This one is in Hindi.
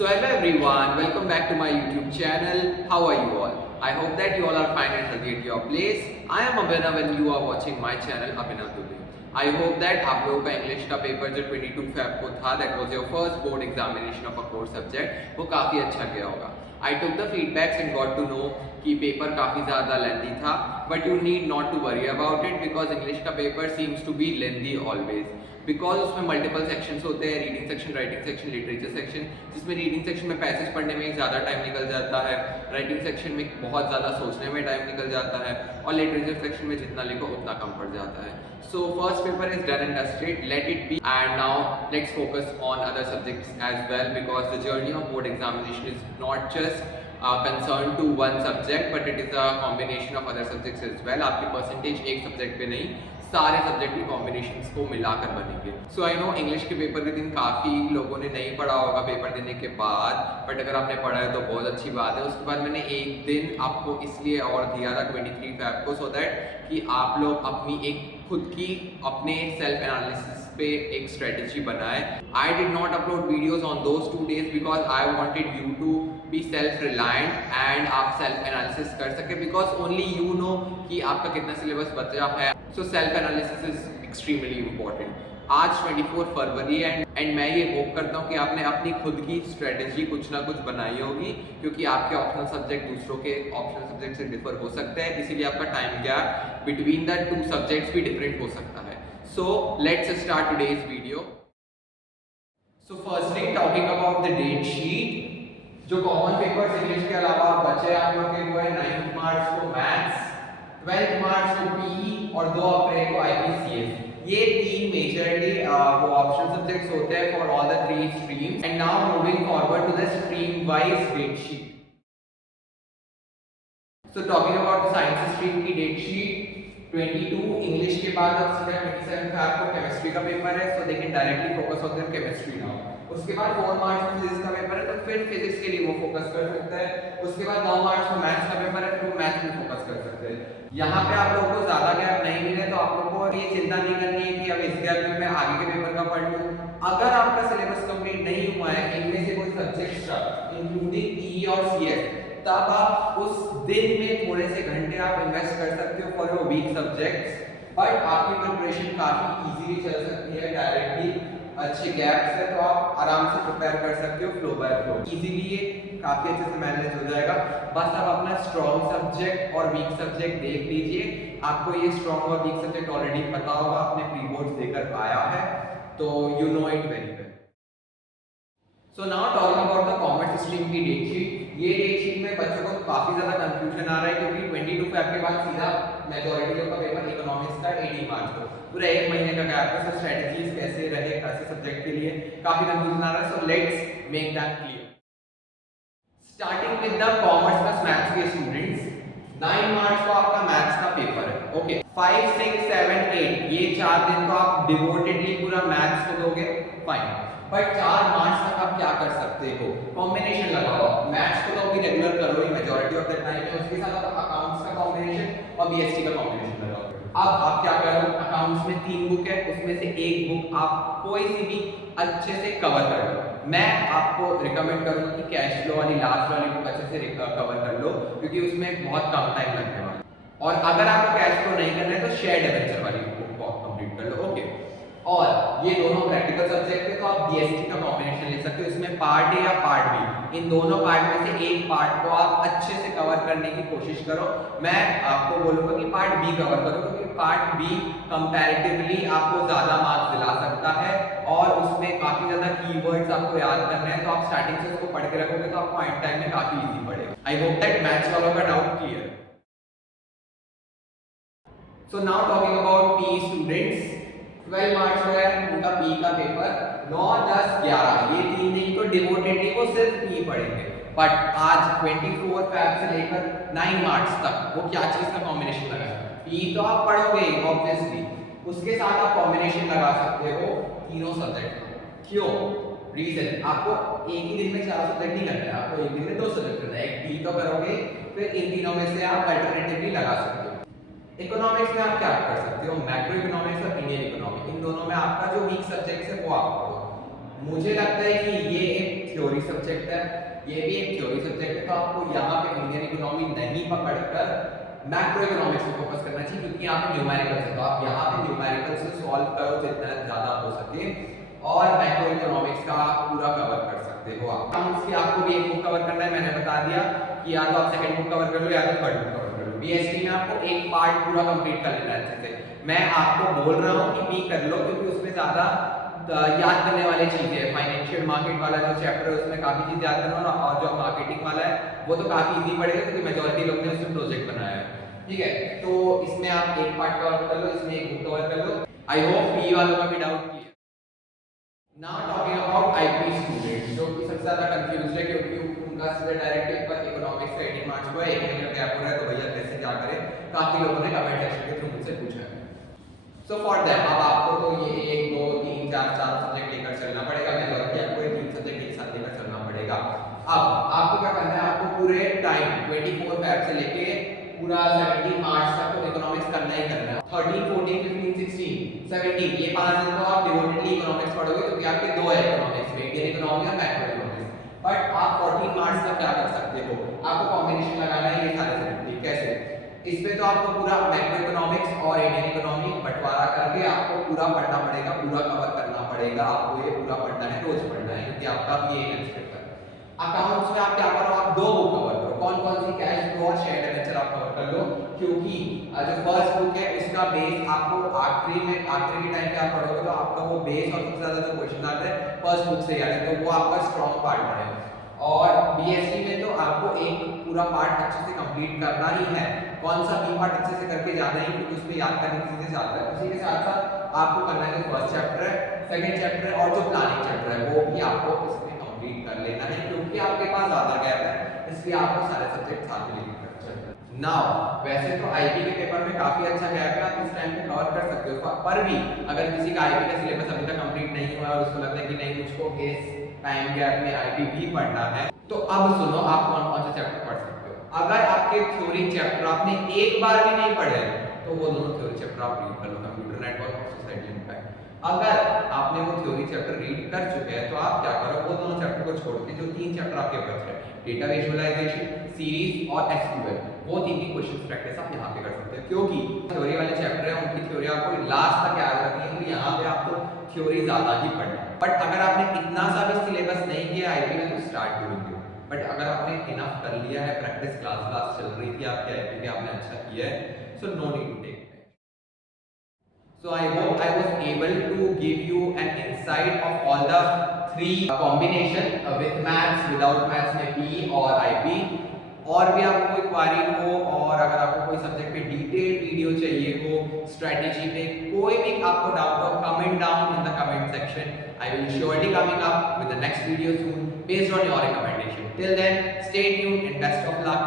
Hello everyone, welcome back to my YouTube channel. How are you all? I hope that you all are fine and healthy at your place. I am Abhinav and you are watching my channel Abhinav Dubey. I hope that आप लोगों का इंग्लिश का पेपर जो 22 Feb को था, that was your first board examination of a core subject, वो काफ़ी अच्छा गया होगा. I took the feedbacks and got to know कि पेपर काफ़ी ज़्यादा लेंथी था, but you need not to worry about it because English का paper seems to be lengthy always. Because उसमें मल्टीपल सेक्शंस होते हैं, reading section, writing section, literature section, जिसमें रीडिंग सेक्शन में पैसेज पढ़ने में ज़्यादा टाइम निकल जाता है, राइटिंग सेक्शन में बहुत ज़्यादा सोचने में टाइम निकल जाता है और लिटरेचर सेक्शन में जितना लिखो उतना कम पड़ जाता है. So first paper is done and dusted, let it be and now let's focus on other subjects as well because the journey of board examination is not just concerned to one subject but it is a combination of other subjects as well. आपकी परसेंटेज एक सब्जेक्ट पे नहीं, सारे सब्जेक्ट की कॉम्बिनेशंस को मिलाकर बनेंगे. सो आई नो इंग्लिश के पेपर के दिन काफ़ी लोगों ने नहीं पढ़ा होगा पेपर देने के बाद, बट अगर आपने पढ़ा है तो बहुत अच्छी बात है. उसके बाद मैंने एक दिन आपको इसलिए और दिया था 23 Feb को, सो दैट कि आप लोग अपनी एक खुद की अपने सेल्फ एनालिसिस पे एक स्ट्रेटेजी बनाए. I did not upload videos on those 2 days because I wanted you to be self reliant and आप सेल्फ एनालिसिस कर सके बिकॉज ओनली यू नो कि आपका कितना सिलेबस बचा है. So self analysis is extremely important. आज 24 फरवरी एंड मैं ये होप करता हूँ कि आपने अपनी खुद की स्ट्रेटेजी कुछ ना कुछ बनाई होगी क्योंकि आपके ऑप्शनल सब्जेक्ट दूसरों के ऑप्शनल सब्जेक्ट से डिफर हो सकते हैं, इसीलिए आपका time gap between the 2 subjects भी डिफरेंट हो सकता है. So let's start today's video. So firstly talking about the date sheet. जो कॉमन पेपर्स इंग्लिश के अलावा बचे आप लोग के हुए 9 मार्च को मैथ्स, 12 मार्च को पीई और 2 अप्रैल को आईपीसीएस. ये तीन मेजरली वो ऑप्शनल सब्जेक्ट्स होते हैं for all the 3 streams. And now moving forward to the stream wise date sheet. So talking about science stream की डेट शीट 22 इंग्लिश के बाद अब सीधा 27 Feb को केमिस्ट्री का पेपर है, so they can directly focus on their chemistry now. उसके बाद 4 मार्च को फिजिक्स का पेपर है तो फिर फिजिक्स के लिए वो फोकस कर सकते हैं. उसके बाद 9 मार्च को मैथ्स का पेपर है, फिर वो मैथ्स में फोकस कर सकते हैं. यहाँ पे आप लोगों को ज्यादा गैप नहीं मिले तो आप लोगों को ये चिंता नहीं करनी है कि अब इस गैप में मैं आगे के पेपर का पढ़ लूँ. अगर आपका सिलेबस कंप्लीट नहीं हुआ है, इनमें से कोई सब्जेक्ट इंक्लूडिंग पीई और सीएस, तब आप उस दिन में थोड़े से घंटे आप इन्वेस्ट कर सकते हो for your weak subjects. But आपकी प्रिपरेशन काफी इजीली चल सकती है. डायरेक्टली अच्छे गैप्स है तो आप आराम से प्रिपेयर कर सकते हो फ्लो बाय फ्लो. इजीली ये काफी अच्छे से मैनेज हो जाएगा. बस आप अपना स्ट्रॉन्ग सब्जेक्ट और वीक सब्जेक्ट देख लीजिए. आपको ये स्ट्रॉन्ग और वीक सब्जेक्ट ऑलरेडी पता होगा, आपने प्री बोर्ड्स देकर आया है तो you know it very well. So now talking about the commerce stream की डेट शीट. ये डेट शीट में बच्चों को काफी ज्यादा कंफ्यूजन आ रहा है क्योंकि 22 Feb के बाद सीधा मेजॉरिटी लोग का पेपर इकोनॉमिक्स का 18 मार्च को, पूरा एक महीने का गैप है. सो स्ट्रेटजीज कैसे रहे कैसे सब्जेक्ट के लिए काफी कंफ्यूजन आ रहा है. So let's make that clear. Starting with the commerce plus maths के स्टूडेंट्स, 9 मार्च को आपका मैथ्स का पेपर है. ओके 5, 6, 7, 8 ये 4 दिन तो आप डिवोटेडली पूरा मैथ्स को दोगे, फाइन. बट 4 मार्च तक आप क्या कर सकते हो, कॉम्बिनेशन लगाओ. मैथ्स को तो अभी रेगुलर करो ही मेजॉरिटी ऑफ द टाइम में, उसके साथ आप अकाउंट्स का कॉम्बिनेशन और बीएसटी का कॉम्बिनेशन लगाओ. अब आप क्या करो, अकाउंट्स में 3 बुक है, उसमें से एक बुक आप कोई सी भी अच्छे से कवर कर लो. मैं आपको रिकमेंड करूंगा कि कैश फ्लो वाली लास्ट वाली बुक अच्छे से कवर कर लो क्योंकि उसमें बहुत कम टाइम लगने वाला है. और अगर आपको कैश फ्लो नहीं करना है तो शेयर्ड एडवेंचर वाली बुक को कंप्लीट कर लो. ओके और ये दोनों प्रैक्टिकल सब्जेक्ट है तो आप बीएसटी का कॉम्बिनेशन ले सकते हो. इसमें पार्ट ए या पार्ट बी, इन दोनों पार्ट में से एक पार्ट को आप अच्छे से कवर करने की कोशिश करो. मैं आपको बोलूंगा कि पार्ट बी कवर करो क्योंकि पार्ट बी कंपैरेटिवली आपको ज्यादा मार्क्स दिला सकता है और उसमें काफी ज्यादा कीवर्ड्स आपको याद करने हैं. तो आप स्टार्टिंग से उसको पढ़ के रखोगे तो आपको एंड टाइम में काफी इजी पड़ेगा. आई होप दैट मैथ्स वालों का doubt clear. So now talking about P students, 12 मार्च को है उनका पी का पेपर. 9, 10, 11 ये 3 दिन तो डिवोटेडली वो सिर्फ पी पढ़ेंगे. बट आज 24 Feb से लेकर 9 मार्च तक वो क्या चीज का कॉम्बिनेशन लगाए, पी तो आप पढ़ोगे ऑब्वियसली, उसके साथ आप कॉम्बिनेशन लगा सकते हो तीनों सब्जेक्ट. क्यों, रीजन आपको एक ही दिन में 4 सब्जेक्ट नहीं करना है, आपको एक दिन में 2 सब्जेक्ट करना है. एक पी तो करोगे, फिर इन तीनों में से आप अल्टरनेटिवली लगा सकते हो. इकोनॉमिक्स में आप क्या कर सकते हो, मैक्रो इकोनॉमिक्स और इंडियन इकोनॉमिक्स, इन दोनों में आपका जो वीक सब्जेक्ट है वो आप पढ़ो. मुझे लगता है कि ये एक थ्योरी थ्योरी सब्जेक्ट है, ये भी एक थ्योरी सब्जेक्ट है, तो आपको यहाँ पे इंडियन इकोनॉमी नहीं पकड़कर मैक्रो इकोनॉमिक्स पे फोकस करना चाहिए, क्योंकि यहाँ पे न्यूमेरिकल्स है, तो आप यहाँ पे न्यूमेरिकल्स से सॉल्व करो जितना ज़्यादा हो सके और मैक्रो इकोनॉमिक्स का पूरा कवर कर सकते हो आप। उसकी आपको भी एक बुक कवर करना है, मैंने बता दिया कि या तो आप सेकंड बुक कवर कर लो या तो थर्ड बुक कवर कर लो। बीएसटी में आपको एक पार्ट पूरा कंप्लीट कर लेना है अच्छे से। मैं आपको बोल रहा हूँ कि बी कर लो, क्योंकि उसमें ज़्यादा याद करने वाली चीजें है। फाइनेंशियल मार्केट वाला जो चैप्टर है उसमें काफी चीजें याद करना, और जो मार्केटिंग वाला है वो तो काफी इजी पड़ेगा, क्योंकि मेजॉरिटी लोग ने उसमें प्रोजेक्ट बनाया है। ठीक है, तो इसमें आप एक पार्ट कवर कर लो, इसमें एक बुक कवर कर लो। आई होप पी वालों का भी doubt clear. Now talking about IP student, जो कि सबसे ज्यादा कंफ्यूज है, क्योंकि उनका सीधा डायरेक्ट पेपर इकोनॉमिक्स का 18 मार्च को है, एक महीने का गैप हो रहा है, तो भैया कैसे क्या करें, काफी लोगों ने कमेंट सेक्शन के थ्रू मुझसे पूछा है। सो फॉर दैट अब आपको तो ये 1 2 3 4 सब्जेक्ट लेकर चलना पड़ेगा, मेजॉरिटी आपको ये 3 सब्जेक्ट एक साथ लेकर चलना पड़ेगा। अब आपको क्या करना है, आपको पूरे टाइम 24 फेब से लेके पूरा 17 मार्च तक तो इकोनॉमिक्स करना ही करना है। 13 14 15 16 17 ये 5 दिन तो आप डिवोटेडली इकोनॉमिक्स पढ़ोगे, क्योंकि आपके दो है इकोनॉमिक्स में, इंडियन इकोनॉमी और मैक्रो इकोनॉमिक्स। बट आप 14 मार्च तक क्या कर सकते हो, आपको कॉम्बिनेशन लगाना है ये सारे सब्जेक्ट। कैसे, इसमें तो आपको पूरा मैक्रो इकोनॉमिक्स और इंडियन इकोनॉमी बंटवारा करके आपको पूरा पढ़ना पड़ेगा, पूरा कवर करना पड़ेगा, आपको ये पूरा पढ़ना है, रोज पढ़ना है, क्योंकि आपका भी ये नेक्स्ट पेपर है। अकाउंट्स में आप क्या करो, आप दो बुक कवर करो। कौन कौन सी, कैश फ्लो और शेयर लेक्चर आप कवर कर लो, क्योंकि जो फर्स्ट बुक है उसका बेस आपको आखिरी के टाइम पे आप पढ़ोगे तो आपका वो बेस और सबसे ज्यादा जो क्वेश्चन आते हैं फर्स्ट बुक से याद है, तो वो आपका स्ट्रॉन्ग पार्ट है। और बीएसटी में तो आपको एक पूरा पार्ट अच्छे से कंप्लीट करना ही है। कौन सा बी पार्ट अच्छे से करके जाना ही, क्योंकि उसमें याद करने की चीजें ज्यादा है। उसी के साथ साथ आपको करना है जो फर्स्ट चैप्टर है, सेकंड चैप्टर है और जो प्लानिंग चैप्टर है वो भी आपको इसमें कंप्लीट कर लेना है, क्योंकि आपके पास ज्यादा गैप है, इसलिए आपको सारे सब्जेक्ट साथ में लेकर चलना है। नाउ वैसे तो आईपी के पेपर में काफी अच्छा गैप है, आप इस टाइम पे कवर कर सकते हो, पर भी अगर किसी का आईपी का सिलेबस अभी तक कंप्लीट नहीं हुआ और उसको लगता है कि नहीं मुझको इस टाइम गैप में आईपी भी पढ़ना है, तो अब सुनो आप कौन कौन से चैप्टर पढ़ सकते हो। अगर आपके थ्योरी चैप्टर आपने एक बार भी नहीं पढ़े तो वो दोनों थ्योरी चैप्टर आप रीड कर लो, कंप्यूटर नेटवर्क और सोसाइटी इम्पैक्ट। अगर आपने वो थ्योरी चैप्टर रीड कर चुके हैं तो आप क्या करो, वो दोनों चैप्टर को छोड़ के जो 3 चैप्टर आपके बच रहे हैं, डेटा विजुअलाइजेशन, सीरीज और एसक्यूएल, वो 3 क्वेश्चन प्रैक्टिस आप यहाँ पे कर सकते हो, क्योंकि थ्योरी वाले चैप्टर है उनकी थ्योरी आपको लास्ट तक याद रखनी है, तो यहाँ पे आपको थ्योरी ज्यादा ही पढ़ना है। बट अगर आपने इतना सा भी सिलेबस नहीं किया आईपी में तो स्टार्ट करेंगे, बट अगर आपने इनफ कर लिया है, प्रैक्टिस क्लास चल रही थी आपके आईपी पे, आपने अच्छा किया है, so no need to take. So I hope I was able to give you an insight of all the 3 combination with maths, without maths में P और IP। और भी आपको कोई क्वारी हो और अगर आपको कोई सब्जेक्ट पे डिटेल्ड वीडियो चाहिए हो, स्ट्रेटेजी पे कोई भी आपको डाउट हो, comment down in the comment section. I will surely coming up with the next video soon based on your recommendation. Till then, stay tuned and best of luck.